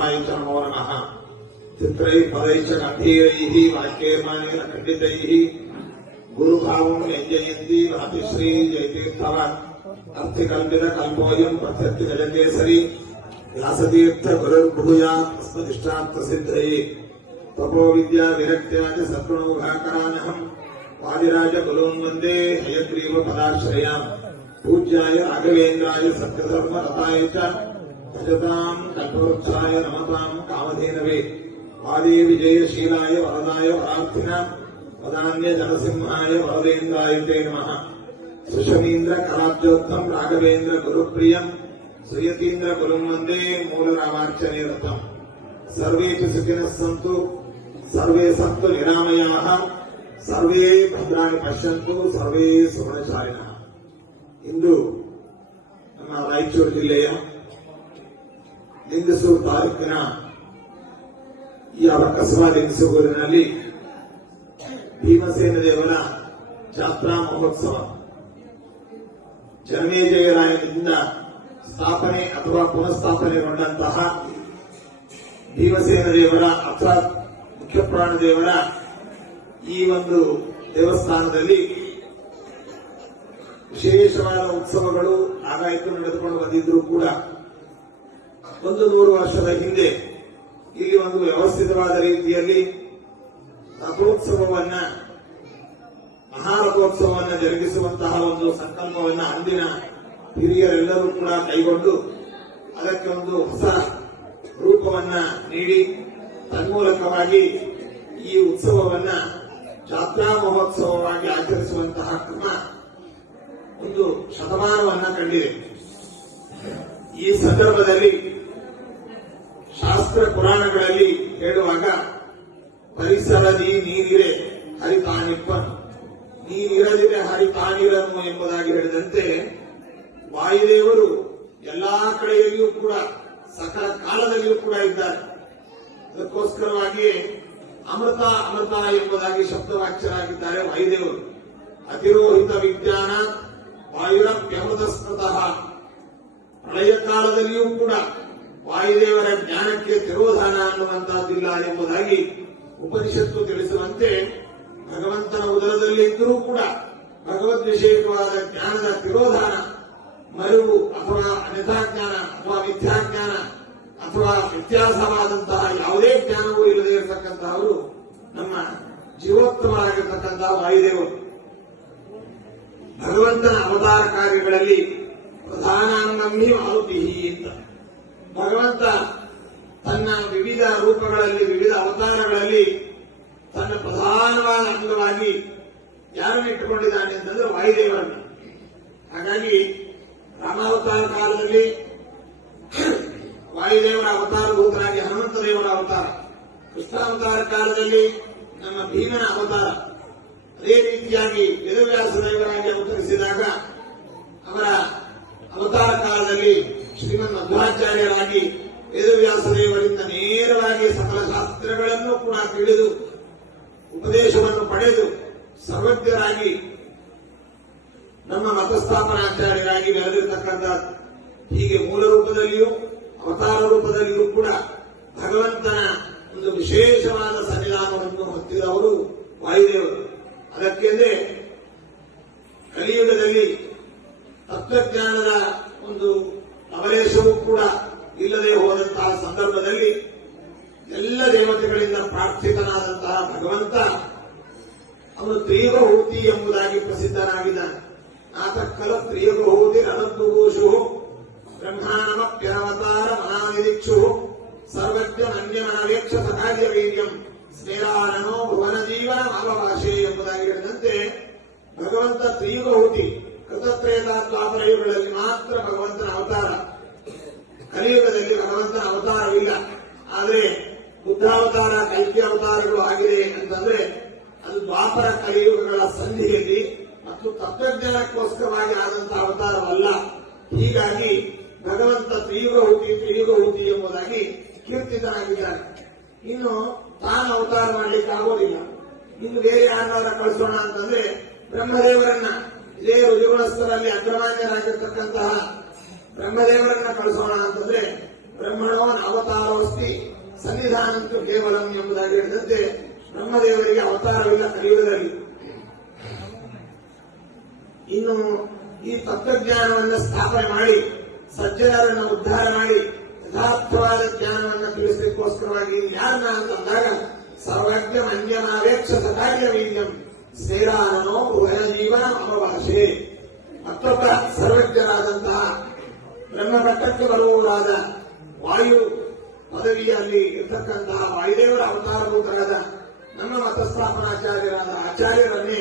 रूपाय च नमो नमः। चित्रैः पदैश्च गम्भीरैः वाक्यैर्मानेन खण्डितैः गुरुभावं व्यञ्जयन्ती भातिश्री जयतीर्थव अर्थिकल्पितकल्पोऽयं प्रत्यर्थ जगकेसरी व्यासतीर्थ गुरुर्भूयात् अस्मदिष्टार्थसिद्धये तपो विद्या विरक्त्याच सद्गुणौघाकरानहम् वादिराज गुरून् वन्दे हयग्रीव पदाश्रयाम् पूज्याय राघवेन्द्राय सत्यधर्मरताय च भजताम् कल्पवृक्षाय नमताम् कामधेनवे वादी विजयशीलाय वरदाय वरार्थिनाम् वदान्य जनसिंहाय वरदेन्द्राय ते नमः। सुषमीन्द्र कलाब्जोत्तम राघवेन्द्र गुरुप्रियम् श्रीयतीन्द्र गुरुं वन्दे मूलरामार्चनेरतम्। सर्वेऽपि सुखिनः सन्तु सर्वे सन्तु निरामयाः सर्वे ಭದ್ರಾಣಿ ಪಶ್ಯಂತು ಸರ್ವೇ ಸುಗುಣಚಾರಿಣಃ. ಇಂದು ನಮ್ಮ ರಾಯಚೂರು ಜಿಲ್ಲೆಯ ಲಿಂಗಸೂರು ತಾಲೂಕಿನ ಈ ಕಸಬಾ ಲಿಂಗಸೂರಿನಲ್ಲಿ ಭೀಮಸೇನ ದೇವರ ಜಾತ್ರಾ ಮಹೋತ್ಸವ ಜನಮೇಜಯರಾಯನಿಂದ ಸ್ಥಾಪನೆ ಅಥವಾ ಪುನಃಸ್ಥಾಪನೆಗೊಂಡಂತಹ ಭೀಮಸೇನ ದೇವರ ಅಥವಾ ಮುಖ್ಯಪ್ರಾಣ ದೇವರ ಈ ಒಂದು ದೇವಸ್ಥಾನದಲ್ಲಿ ವಿಶೇಷವಾದ ಉತ್ಸವಗಳು ಆಗಾಯ್ತು ನಡೆದುಕೊಂಡು ಬಂದಿದ್ರೂ ಕೂಡ 100 ವರ್ಷದ ಹಿಂದೆ ಇಲ್ಲಿ ಒಂದು ವ್ಯವಸ್ಥಿತವಾದ ರೀತಿಯಲ್ಲಿ ರಥೋತ್ಸವವನ್ನ ಮಹಾರಥೋತ್ಸವವನ್ನು ಜರುಗಿಸುವಂತಹ ಒಂದು ಸಂಕಲ್ಪವನ್ನ ಅಂದಿನ ಹಿರಿಯರೆಲ್ಲರೂ ಕೂಡ ಕೈಗೊಂಡು ಅದಕ್ಕೆ ಒಂದು ಹೊಸ ರೂಪವನ್ನ ನೀಡಿ ತನ್ಮೂಲಕವಾಗಿ ಈ ಉತ್ಸವವನ್ನ ಜಾತ್ರಾ ಮಹೋತ್ಸವವಾಗಿ ಆಚರಿಸುವಂತಹ ಕ್ರಮ ಒಂದು ಶತಮಾನವನ್ನ ಕಂಡಿದೆ. ಈ ಸಂದರ್ಭದಲ್ಲಿ ಶಾಸ್ತ್ರ ಪುರಾಣಗಳಲ್ಲಿ ಹೇಳುವಾಗ ಪರಿಸರದಿ ನೀರಿರೆ ಹರಿತಾನಿಪ್ಪನು ನೀರಿರದಿರೆ ಹರಿತಾನಿರನು ಎಂಬುದಾಗಿ ಹೇಳಿದಂತೆ ವಾಯುದೇವರು ಎಲ್ಲಾ ಕಡೆಯಲ್ಲಿಯೂ ಕೂಡ ಸಕಲ ಕಾಲದಲ್ಲಿಯೂ ಕೂಡ ಇದ್ದಾರೆ. ಅದಕ್ಕೋಸ್ಕರವಾಗಿ ಅಮೃತ ಅಮೃತ ಎಂಬುದಾಗಿ ಶಬ್ದವಾಚ್ಯರಾಗಿದ್ದಾರೆ ವಾಯುದೇವರು. ಅತಿರೋಹಿತ ವಿಜ್ಞಾನ ವಾಯುರಪ್ಯಮೃತಸ್ತಃ ಪ್ರಳಯ ಕಾಲದಲ್ಲಿಯೂ ಕೂಡ ವಾಯುದೇವರ ಜ್ಞಾನಕ್ಕೆ ತಿರೋಧಾನ ಅನ್ನುವಂತಹದ್ದಿಲ್ಲ ಎಂಬುದಾಗಿ ಉಪನಿಷತ್ತು ತಿಳಿಸುವಂತೆ ಭಗವಂತನ ಉದರದಲ್ಲಿ ಇದ್ದರೂ ಕೂಡ ಭಗವದ್ ವಿಷಯಕವಾದ ಜ್ಞಾನದ ತಿರೋಧಾನ ಮರುವು ಅಥವಾ ಅನ್ಯಥಾಜ್ಞಾನ ಅಥವಾ ಮಿಥ್ಯಾಜ್ಞಾನ ಅಥವಾ ವ್ಯತ್ಯಾಸವಾದಂತಹ ಯಾವುದೇ ಜ್ಞಾನವೂ ಇಲ್ಲದೆ ಇರತಕ್ಕಂತಹವರು ನಮ್ಮ ಜೀವೋತ್ತಮರಾಗಿರ್ತಕ್ಕಂತಹ ವಾಯುದೇವರು. ಭಗವಂತನ ಅವತಾರ ಕಾರ್ಯಗಳಲ್ಲಿ ಪ್ರಧಾನಾಂಗಮಿ ಮಾರುತಿ ಅಂತ ಭಗವಂತ ತನ್ನ ವಿವಿಧ ರೂಪಗಳಲ್ಲಿ ವಿವಿಧ ಅವತಾರಗಳಲ್ಲಿ ತನ್ನ ಪ್ರಧಾನವಾದ ಅಂಗವಾಗಿ ಯಾರನ್ನು ಇಟ್ಟುಕೊಂಡಿದ್ದಾನೆ ಅಂತಂದ್ರೆ ವಾಯುದೇವರನ್ನು. ಹಾಗಾಗಿ ರಾಮಾವತಾರ ಕಾಲದಲ್ಲಿ ವಾಯುದೇವರ ಅವತಾರಭೂತರಾಗಿ ಹನುಮಂತ ದೇವರ ಅವತಾರ, ಕೃಷ್ಣಾವತಾರ ಕಾಲದಲ್ಲಿ ನಮ್ಮ ಭೀಮನ ಅವತಾರ, ಅದೇ ರೀತಿಯಾಗಿ ವೇದವ್ಯಾಸ ದೇವರಾಗಿ ಅವತರಿಸಿದಾಗ ಅವರ ಅವತಾರ ಕಾಲದಲ್ಲಿ ಶ್ರೀಮನ್ ಮಧ್ವಾಚಾರ್ಯರಾಗಿ ವೇದವ್ಯಾಸ ದೇವರಿಂದ ನೇರವಾಗಿ ಸಕಲ ಶಾಸ್ತ್ರಗಳನ್ನು ಕೂಡ ತಿಳಿದು ಉಪದೇಶವನ್ನು ಪಡೆದು ಸರ್ವಜ್ಞರಾಗಿ ನಮ್ಮ ಮತಸ್ಥಾಪನಾಚಾರ್ಯರಾಗಿ ಬೆಳೆದಿರತಕ್ಕಂಥ ಹೀಗೆ ಮೂಲ ರೂಪದಲ್ಲಿಯೂ ಅವತಾರ ರೂಪದಲ್ಲಿಯೂ ಕೂಡ ಭಗವಂತನ ಒಂದು ವಿಶೇಷವಾದ ಸನ್ನಿಧಾನವನ್ನು ಹೊತ್ತಿದವರು ವಾಯುದೇವರು. ಅದಕ್ಕೆಂದೇ ಕಲಿಯುಗದಲ್ಲಿ ತತ್ವಜ್ಞಾನದ ಒಂದು ಅವಲೇಶವೂ ಕೂಡ ಇಲ್ಲದೆ ಹೋದಂತಹ ಸಂದರ್ಭದಲ್ಲಿ ಎಲ್ಲ ದೇವತೆಗಳಿಂದ ಪ್ರಾರ್ಥಿತನಾದಂತಹ ಭಗವಂತ ಅವನು ತ್ರಿಯುಗಹೂತಿ ಎಂಬುದಾಗಿ ಪ್ರಸಿದ್ಧನಾಗಿದ್ದಾನೆ. ನಾತಕ್ಕಲ ತ್ರಿಯುಗಹೂತಿ ಅನಂತುಭೂಷು ಬ್ರಹ್ಮಾನಮಪ್ಯನವತಾರ ಮನಾನಿರೀಕ್ಷು ಸರ್ವಜ್ಞ ಅನ್ಯಮನವೇಕ್ಷ ಸಕಾರ್ಯ ವೀರ್ಯಂ ಸ್ಮೇರಾನನೋ ಭುವನ ಜೀವನ ಮಾವಭಾಷೆ ಎಂಬುದಾಗಿ ಹೇಳಿದಂತೆ ಭಗವಂತ ತ್ರಿಯುಗಹೂತಿ. ಕೃತತ್ರೇತಾತ್ವಾಪರಯುಗಗಳಲ್ಲಿ ಮಾತ್ರ ಭಗವಂತನ ಅವತಾರ, ಕಲಿಯುಗದಲ್ಲಿ ಭಗವಂತನ ಅವತಾರವಿಲ್ಲ. ಆದರೆ ಬುದ್ಧಾವತಾರ ಕಲ್ಕಿ ಅವತಾರಗಳು ಆಗಿದೆ ಅಂತಂದ್ರೆ ಅದು ದ್ವಾಪರ ಕಲಿಯುಗಗಳ ಸಂಧಿಯಲ್ಲಿ ಮತ್ತು ತತ್ವಜ್ಞಾನಕ್ಕೋಸ್ಕರವಾಗಿ ಆದಂತಹ ಅವತಾರವಲ್ಲ. ಹೀಗಾಗಿ ಭಗವಂತ ತ್ರಿಯುಗಹೂತಿ ಎಂಬುದಾಗಿ ಕೀರ್ತಿತನಾಗಿದ್ದಾನೆ. ಇನ್ನು ತಾನು ಅವತಾರ ಮಾಡಲಿಕ್ಕೆ ಆಗೋದಿಲ್ಲ. ಇನ್ನು ಬೇರೆ ಯಾರನ್ನಾದ್ರೂ ಕಳಿಸೋಣ ಅಂತಂದ್ರೆ ಬ್ರಹ್ಮದೇವರನ್ನ, ಇದೇ ರುಜುಗುಣಸ್ಥರಲ್ಲಿ ಅಗ್ರಮಾನ್ಯರಾಗಿರ್ತಕ್ಕಂತಹ ಬ್ರಹ್ಮದೇವರನ್ನ ಕಳಿಸೋಣ ಅಂತಂದ್ರೆ ಬ್ರಹ್ಮಣೋ ಅವತಾರವಸ್ತಿ ನಾನಂತೂ ಕೇವಲಂ ಎಂಬುದಾಗಿ ಹೇಳಿದಂತೆ ಬ್ರಹ್ಮದೇವರಿಗೆ ಅವತಾರವಿಲ್ಲ ಕಲಿಯುವುದರಲ್ಲಿ. ಇನ್ನು ಈ ತತ್ವಜ್ಞಾನವನ್ನು ಸ್ಥಾಪನೆ ಮಾಡಿ ಸಜ್ಜನರನ್ನು ಉದ್ಧಾರ ಮಾಡಿ ಯಥಾರ್ಥವಾದ ಜ್ಞಾನವನ್ನು ತಿಳಿಸಲಿಕ್ಕೋಸ್ಕರವಾಗಿ ಯಾರನ್ನ ಅಂತಂದಾಗ ಸರ್ವಜ್ಞ ಅನ್ಯಮಾವೇಕ್ಷ ಕಾರ್ಯವೀರ್ಯಂ ಸೇರಾನನೋ ಗೃಹಣ ಜೀವನ ಅಮಭಾಷೆ. ಮತ್ತೊಬ್ಬ ಸರ್ವಜ್ಞರಾದಂತಹ ಬ್ರಹ್ಮಪಟ್ಟಕ್ಕೆ ಬರುವವರಾದ ವಾಯು ಪದವಿಯಲ್ಲಿ ಇರ್ತಕ್ಕಂತಹ ವಾಯುದೇವರ ಅವತಾರಭೂತರಾದ ನಮ್ಮ ಮತಸ್ಥಾಪನಾಚಾರ್ಯರಾದ ಆಚಾರ್ಯರನ್ನೇ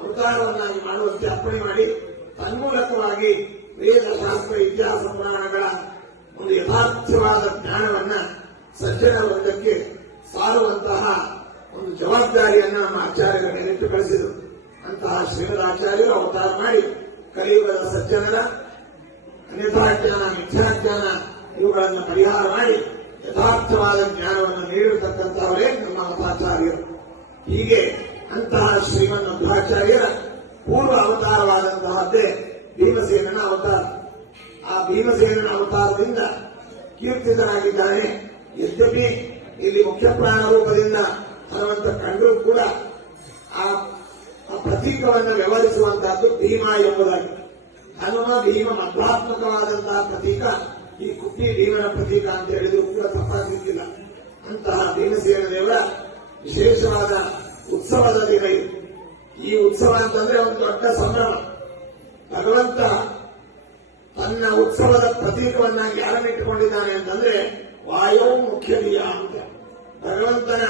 ಅವತಾರವನ್ನಾಗಿ ಮಾಡುವಂತೆ ಅರ್ಪಣೆ ಮಾಡಿ ತನ್ಮೂಲಕವಾಗಿ ವೇದ ಶಾಸ್ತ್ರ ಇತಿಹಾಸ ಪುರಾಣಗಳ ಒಂದು ಯಥಾರ್ಥವಾದ ಜ್ಞಾನವನ್ನ ಸಜ್ಜನ ವರ್ಗಕ್ಕೆ ಸಾರುವಂತಹ ಒಂದು ಜವಾಬ್ದಾರಿಯನ್ನ ನಮ್ಮ ಆಚಾರ್ಯರ ಮೇಲಿಟ್ಟು ಕಳಿಸಿದರು. ಅಂತಹ ಶ್ರೀಮದಾಚಾರ್ಯರು ಅವತಾರ ಮಾಡಿ ಕಲಿಯುಗದ ಸಜ್ಜನರ ಅನ್ಯಥಾಜ್ಞಾನ ಮಿಥ್ಯಾಜ್ಞಾನ ಇವುಗಳನ್ನು ಪರಿಹಾರ ಮಾಡಿ ಯಥಾರ್ಥವಾದ ಜ್ಞಾನವನ್ನು ನೀಡಿರತಕ್ಕಂಥವರೇ ನಮ್ಮ ಮತಾಚಾರ್ಯರು. ಹೀಗೆ ಅಂತಹ ಶ್ರೀಮನ್ ಮಧ್ವಾಚಾರ್ಯರ ಪೂರ್ವ ಅವತಾರವಾದಂತಹದ್ದೇ ಭೀಮಸೇನನ ಅವತಾರ. ಆ ಭೀಮಸೇನನ ಅವತಾರದಿಂದ ಕೀರ್ತಿತನಾಗಿದ್ದಾನೆ. ಯದ್ಯಪಿ ಇಲ್ಲಿ ಮುಖ್ಯ ಪ್ರಾಣ ರೂಪದಿಂದ ಹನುಮಂತ ಕಂಡರೂ ಕೂಡ ಆ ಪ್ರತೀಕವನ್ನು ವ್ಯವಹರಿಸುವಂತಹದ್ದು ಭೀಮ ಎಂಬುದಾಗಿ. ಹನುಮ ಭೀಮ ಮಧ್ವಾತ್ಮಕವಾದಂತಹ ಪ್ರತೀಕ. ಈ ಕುಪ್ಪಿ ಭೀಮನ ಪ್ರತೀಕ ಅಂತ ಹೇಳಿದ್ರು ಕೂಡ ತಪ್ಪಾಗಲಿಕ್ಕಿಲ್ಲ. ಅಂತಹ ಭೀಮಸೇನ ದೇವರ ವಿಶೇಷವಾದ ಉತ್ಸವದ ದಿನ ಇದು. ಈ ಉತ್ಸವ ಅಂತಂದ್ರೆ ಒಂದು ದೊಡ್ಡ ಸಂಭ್ರಮ. ಭಗವಂತ ತನ್ನ ಉತ್ಸವದ ಪ್ರತೀಕವನ್ನಾಗಿ ಯಾರನ್ನಿಟ್ಟುಕೊಂಡಿದ್ದಾನೆ ಅಂತಂದ್ರೆ ವಾಯೋ ಮುಖ್ಯದೀಯ ಅಂತ. ಭಗವಂತನ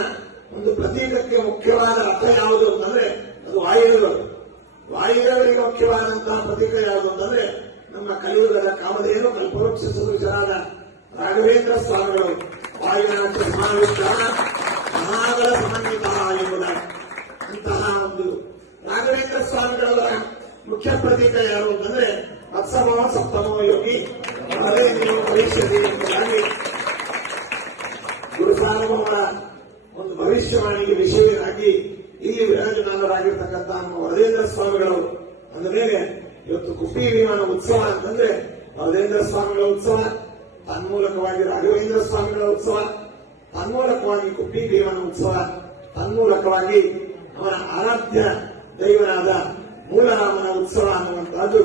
ಒಂದು ಪ್ರತೀಕಕ್ಕೆ ಮುಖ್ಯವಾದ ಅರ್ಥ ಯಾವುದು ಅಂತಂದ್ರೆ ಅದು ವಾಯುದೇವರು. ವಾಯುದೇವರಿಗೆ ಮುಖ್ಯವಾದಂತಹ ಪ್ರತೀಕ ಯಾವುದು ಅಂತಂದ್ರೆ ನಮ್ಮ ಕಲಿಯುಗದ ಕಾಮಧೇನು ಕಲ್ಪವೃಕ್ಷ ಸದೃಶರಾದ ರಾಘವೇಂದ್ರ ಸ್ವಾಮಿಗಳು ವಾಯುನಾಥ ಸಮಾವಿಷ್ಟ ಮಹಾಬಲ ಸಮನ್ವಿತ ಎಂಬುದಾಗಿ. ಅಂತಹ ಒಂದು ರಾಘವೇಂದ್ರ ಸ್ವಾಮಿಗಳ ಮುಖ್ಯ ಪ್ರತೀಕ ಯಾರು ಅಂತಂದ್ರೆ ಮತ್ಸಮೋ ಸಪ್ತಮೋ ಯೋಗಿ ಅದೇ ನೀವು ಭವಿಷ್ಯದಿ ಎಂಬುದಾಗಿ ಗುರುಸಾರ್ವರ ಒಂದು ಭವಿಷ್ಯವಾಣಿಗೆ ವಿಷಯವಾಗಿ ಇಲ್ಲಿ ವಿರಾಜಮಾನರಾಗಿರ್ತಕ್ಕಂತಹ ನಮ್ಮ ವರದೇಂದ್ರ ಸ್ವಾಮಿಗಳು ಅಂದ ಮೇಲೆ ಇವತ್ತು ಕುಪ್ಪಿ ವಿಮಾನ ಉತ್ಸವ ಅಂತಂದ್ರೆ ವರದೇಂದ್ರ ಸ್ವಾಮಿಗಳ ಉತ್ಸವ, ತನ್ಮೂಲಕವಾಗಿ ರಾಘವೇಂದ್ರ ಸ್ವಾಮಿಗಳ ಉತ್ಸವ, ತನ್ಮೂಲಕವಾಗಿ ಕುಪ್ಪಿ ಭೀಮನ ಉತ್ಸವ, ತನ್ಮೂಲಕವಾಗಿ ಅವರ ಆರಾಧ್ಯ ದೈವನಾದ ಮೂಲರಾಮನ ಉತ್ಸವ ಅನ್ನುವಂತಹದ್ದು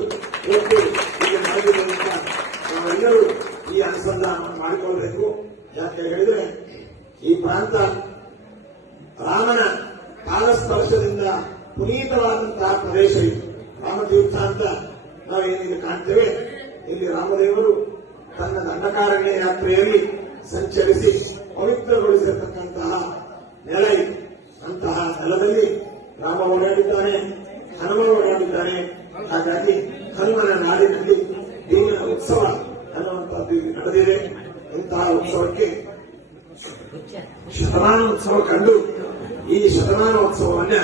ಇವತ್ತು ಈಗ ನಡೆದಿದೆ ಅಂತ ನಾವೆಲ್ಲರೂ ಈ ಅನುಸಂಧಾನವನ್ನು ಮಾಡಿಕೊಳ್ಳಬೇಕು. ಯಾಕೆ ಹೇಳಿದ್ರೆ ಈ ಪ್ರಾಂತ ರಾಮನ ಕಾಲಸ್ಪರ್ಶದಿಂದ ಪುನೀತವಾದಂತಹ ಪ್ರದೇಶ ಇದು. ರಾಮತೀರ್ಥ ಅಂತ ನಾವೇನಿಲ್ಲಿ ಕಾಣ್ತೇವೆ. ಇಲ್ಲಿ ರಾಮದೇವರು ತನ್ನ ದಂಡಕಾರಣ್ಯ ಯಾತ್ರೆಯಲ್ಲಿ ಸಂಚರಿಸಿ ಪವಿತ್ರಗೊಳಿಸಿರತಕ್ಕಂತಹ ನೆಲ ಇದು. ಅಂತಹ ನೆಲದಲ್ಲಿ ರಾಮ ಓಡಾಡಿದ್ದಾನೆ, ಹನುಮ ಓಡಾಡಿದ್ದಾನೆ. ಹಾಗಾಗಿ ಹನುಮನ ನಾಡಿನಲ್ಲಿ ಭೀಮನ ಉತ್ಸವ ಅನ್ನುವಂಥದ್ದು ಇಲ್ಲಿ ನಡೆದಿದೆ. ಇಂತಹ ಉತ್ಸವಕ್ಕೆ ಶತಮಾನೋತ್ಸವ ಕಂಡು ಈ ಶತಮಾನೋತ್ಸವವನ್ನ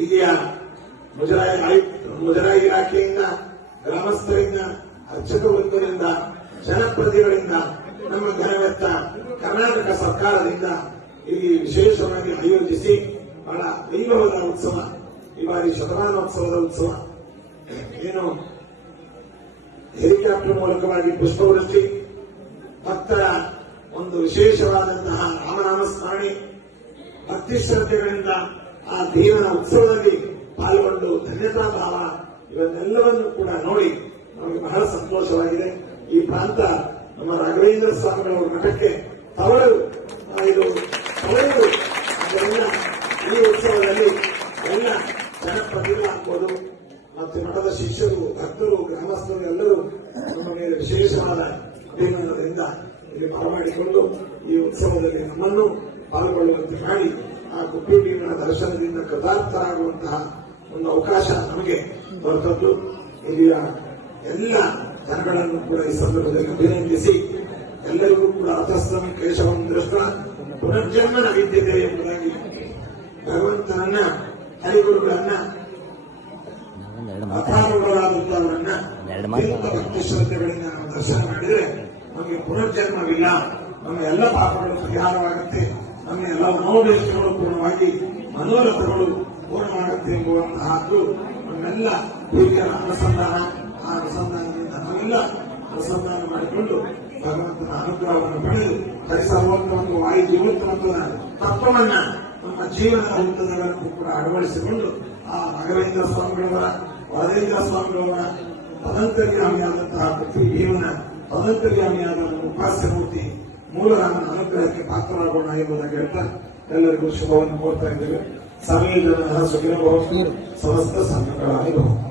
ಇಲ್ಲಿಯ ಮುಜರಾಯಿ ಇಲಾಖೆಯಿಂದ, ಗ್ರಾಮಸ್ಥರಿಂದ, ಅರ್ಚಕ ವೃಂದದಿಂದ, ಜನಪ್ರತಿನಿಧಿಗಳಿಂದ, ನಮ್ಮ ಘನವೆತ್ತ ಕರ್ನಾಟಕ ಸರ್ಕಾರದಿಂದ ಇಲ್ಲಿ ವಿಶೇಷವಾಗಿ ಆಯೋಜಿಸಿ ಬಹಳ ವೈಭವದ ಉತ್ಸವ. ಈ ಬಾರಿ ಶತಮಾನೋತ್ಸವದ ಉತ್ಸವ ಏನು ಹೆಲಿಕಾಪ್ಟರ್ ಮೂಲಕವಾಗಿ ಪುಷ್ಪವೃಷ್ಟಿ, ಭಕ್ತರ ಒಂದು ವಿಶೇಷವಾದಂತಹ ರಾಮನಾಮ ಸ್ಮರಣೆ, ಭಕ್ತಿ ಶ್ರದ್ಧೆಗಳಿಂದ ಆ ದೇವರ ಉತ್ಸವದಲ್ಲಿ ಪಾಲ್ಗೊಂಡು ಧನ್ಯತಾ ಭಾವ ಇವನ್ನೆಲ್ಲವನ್ನು ಕೂಡ ನೋಡಿ ನಮಗೆ ಬಹಳ ಸಂತೋಷವಾಗಿದೆ. ಈ ಪ್ರಾಂತ ನಮ್ಮ ರಾಘವೇಂದ್ರ ಸ್ವಾಮಿಗಳವರ ಮಠಕ್ಕೆ ತವಳು ಇದು ತವಳು. ಅದರಿಂದ ಈ ಉತ್ಸವದಲ್ಲಿ ಎಲ್ಲ ಜನಪ್ರತಿನಿಧಿಗಳಾಗ್ಬೋದು ಮತ್ತು ಮಠದ ಶಿಷ್ಯರು, ಭಕ್ತರು, ಗ್ರಾಮಸ್ಥರು ಎಲ್ಲರೂ ನಮ್ಮ ಮೇಲೆ ವಿಶೇಷವಾದ ಅಭಿಮಾನದಿಂದ ಇಲ್ಲಿ ಬರಮಾಡಿಕೊಂಡು ಈ ಉತ್ಸವದಲ್ಲಿ ನಮ್ಮನ್ನು ಪಾಲ್ಗೊಳ್ಳುವಂತೆ ಮಾಡಿ ಆ ಕುಪ್ಪಿ ಭೀಮನ ದರ್ಶನದಿಂದ ಕೃತಾರ್ಥರಾಗುವಂತಹ ಒಂದು ಅವಕಾಶ ನಮಗೆ ದೊರೆತದ್ದು. ಇಲ್ಲಿಯ ಎಲ್ಲ ಜನಗಳನ್ನು ಕೂಡ ಈ ಸಂದರ್ಭದಲ್ಲಿ ಅಭಿನಂದಿಸಿ ಎಲ್ಲರಿಗೂ ಕೂಡ ಅತಸ್ಥಂ ಕೇಶವಂ ದೃಷ್ಟ ಪುನರ್ಜನ್ಮನ ವಿದ್ಯತೆ ಎಂಬುದಾಗಿ ಭಗವಂತನನ್ನ, ಹರಿಗುರುಗಳನ್ನ, ಅಪಾರಗಳಾದಂತವರನ್ನ ಭಕ್ತಿ ಶ್ರದ್ಧೆಗಳಿಂದ ನಾವು ದರ್ಶನ ಮಾಡಿದರೆ ನಮಗೆ ಪುನರ್ಜನ್ಮವಿಲ್ಲ, ನಮ್ಮ ಎಲ್ಲ ಪಾಪಗಳು ಪರಿಹಾರವಾಗುತ್ತೆ, ನಮ್ಮ ಎಲ್ಲ ಮನೋದೇಶಗಳು ಪೂರ್ಣವಾಗಿ ಮನೋರಥಗಳು ಪೂರ್ಣವಾಗುತ್ತೆ ಎಂಬುವಂತಹದ್ದು ನಮ್ಮೆಲ್ಲ ಪೂಜ್ಯರ ಅನುಸಂಧಾನ. ಆ ಅನುಸಂಧಾನದಿಂದ ನಾವೆಲ್ಲ ಅನುಸಂಧಾನ ಮಾಡಿಕೊಂಡು ಭಗವಂತನ ಅನುಗ್ರಹವನ್ನು ಪಡೆದು ಪರಿಸರ್ವೋತ್ತಮತ್ವ ವಾಯು ಜೀವೋತ್ತಮತ್ವದ ತತ್ವವನ್ನ ನಮ್ಮ ಜೀವನದ ಹಂತದಲ್ಲೂ ಕೂಡ ಅಳವಡಿಸಿಕೊಂಡು ಆ ರಾಘವೇಂದ್ರ ಸ್ವಾಮಿಗಳವರ ವರದೇಂದ್ರ ಸ್ವಾಮಿಗಳವರ ಪದಂತರ್ಯಾಮಿಯಾದಂತಹ ಪೃಥ್ವಿ ಜೀವನ ಪದಂತರ್ಯಾಮಿಯಾದ ಉಪಾಸ್ಯ ಮೂರ್ತಿ ಮೂಲರಾಮನ ಅನುಗ್ರಹಕ್ಕೆ ಪಾತ್ರರಾಗೋಣ ಎಂಬುದಾಗಿ ಹೇಳ್ತಾ ಎಲ್ಲರಿಗೂ ಶುಭವನ್ನು ಕೋರ್ತಾ ಇದ್ದೇವೆ. ಸಮಯ ಜನ ಸುಖಿನ ಸಮಸ್ತ ಸಂಘಗಳ ಅನುಭವ.